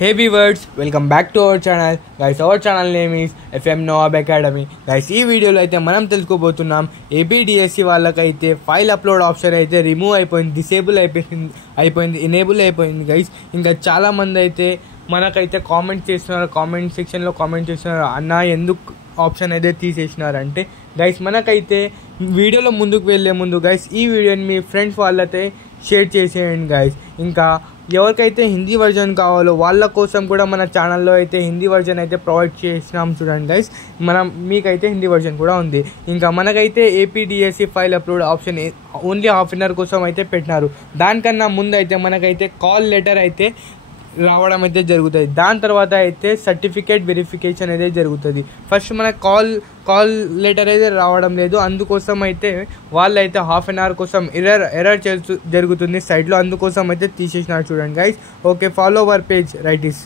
Hey viewers, welcome back to our channel. Guys, our channel name is FM Noab Academy. Guys, ఈ వీడియోలో అయితే మనం తెలుసుకోబోతున్నాం APDSC వాళ్ళకైతే ఫైల్ అప్లోడ్ ఆప్షన్ అయితే రిమూవ్ అయిపోయింది, డిసేబుల్ అయిపోయింది, ఎనేబుల్ అయిపోయింది గైస్. ఇంకా చాలా మంది అయితే మనకైతే కామెంట్ చేస్తున్నారు, కామెంట్ సెక్షన్లో కామెంట్ చేస్తున్నారు, అన్న ఎందుకు ఆప్షన్ అయితే తీసేసినారంటే గైస్ మనకైతే వీడియోలో ముందుకు వెళ్ళే ముందు గైస్ ఈ వీడియోని మీ ఫ్రెండ్స్ వాళ్ళైతే షేర్ చేసేయండి గైస్. ఇంకా ఎవరికైతే హిందీ వర్జన్ కావాలో వాళ్ళ కోసం కూడా మన ఛానల్లో అయితే హిందీ వర్జన్ అయితే ప్రొవైడ్ చేసినాం చూడండి గైస్. మీకైతే హిందీ వర్జన్ కూడా ఉంది. ఇంకా మనకైతే APDSC file upload option only half an hour కోసం అయితే పెట్టినారు. దానికన్నా ముందు అయితే మనకైతే కాల్ లెటర్ అయితే రావడం అయితే జరుగుతుంది. దాని తర్వాత అయితే సర్టిఫికేట్ వెరిఫికేషన్ అయితే జరుగుతుంది. ఫస్ట్ మనకు కాల్ లెటర్ అయితే రావడం లేదు, అందుకోసం అయితే వాళ్ళు అయితే హాఫ్ అన్ అవర్ కోసం ఎర్రర్ జరుగుతుంది సైడ్లో, అందుకోసం అయితే తీసేసినారు చూడండి guys. Okay, follow our page right is.